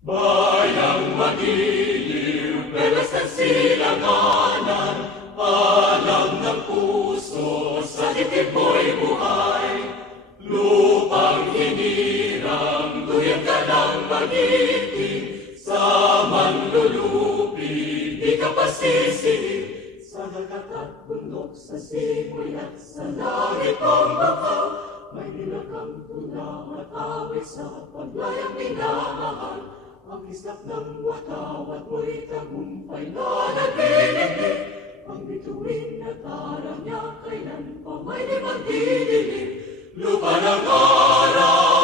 Bayang magiliw, beles ng silanganan, alam ng puso, sa dibdib mo'y buhay. Lupang hinirang, tuyang ka ng magiting, sa manlulupi, di ka pasisihin. Sa dagat at bundok, sa simoy at sa langit kong bakaw, may nilagang tulang at awit sa paglayang minamahal. Ang islap ng watawat mo'y tagumpay na nagbibigay. Ang bituin at araw niya kailan pa may di magdidilim. Lupa ng araw